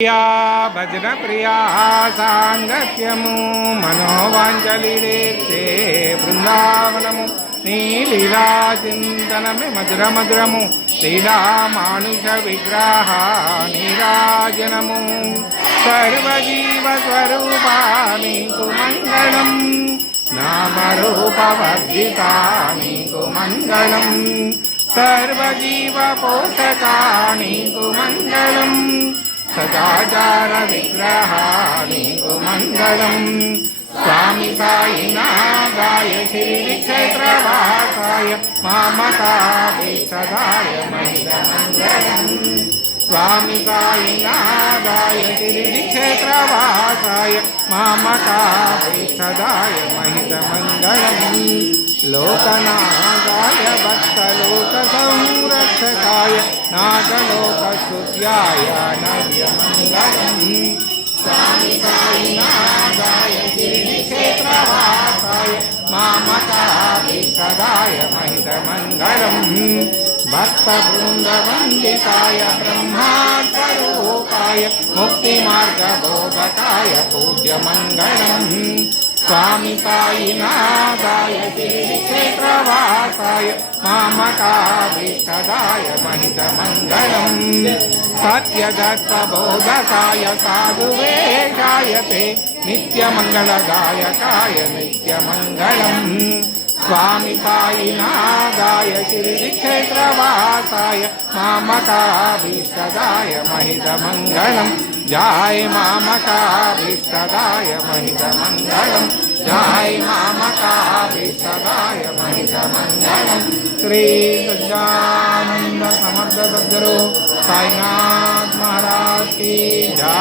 ప్రియా భజన ప్రియా సాంగత్యము మనోవాంచలిరేక్షే బృందావనము నీ లీలా చింతనమే మధుర మధురము లీలా మానుష విగ్రహ నీరాజనము. సర్వజీవ స్వరూపా నీకు మంగళం నామరూపవర్జితా నీకు మంగళం. సర్వజీవ పోషకా నీకు మంగళం. సదాచార విగ్రహానికి మంగళం స్వామి సాయి నాగాయ శిరిడి క్షేత్రవాసాయ సదాయ మహిళ మంగళం. స్వామి సాయి నాగాయ శ్రీ సహాయ మామకాభిషదాయ మహిళ మంగళం లోకనాథాయ భక్తలోక సంరక్షకాయ నాగలోకస్తుత్యాయ నవ్యమంగళం. స్వామి సాయినాథాయ క్షేత్రవాసాయ మామకాభిషదాయ మహితమంగళం. భక్తబృందవందితాయ బ్రహ్మాస్వరూపాయ ముక్తిమార్గబోధకాయ పూజ్యమంగళం స్వామి సాయినాథాయ క్షేత్రవాసాయ మామకాభిషదాయ మహితమంగళం సత్యదత్తబోధకాయ సాధువేషాయ తే నిత్యమంగళదాయకాయ నిత్యమంగళం స్వామి स्वामिकायिनादाय श्रीक्षेत्रवासाय मामकाभीष्टदाय महितमङ्गलम् जाय मामकाभीष्टदाय महितमङ्गलम् जाय मामकाभीष्टदाय महितमङ्गलम् श्रीसज्जानन्दसमर्थसद्गुरु साईनाथ महाराज की जाय।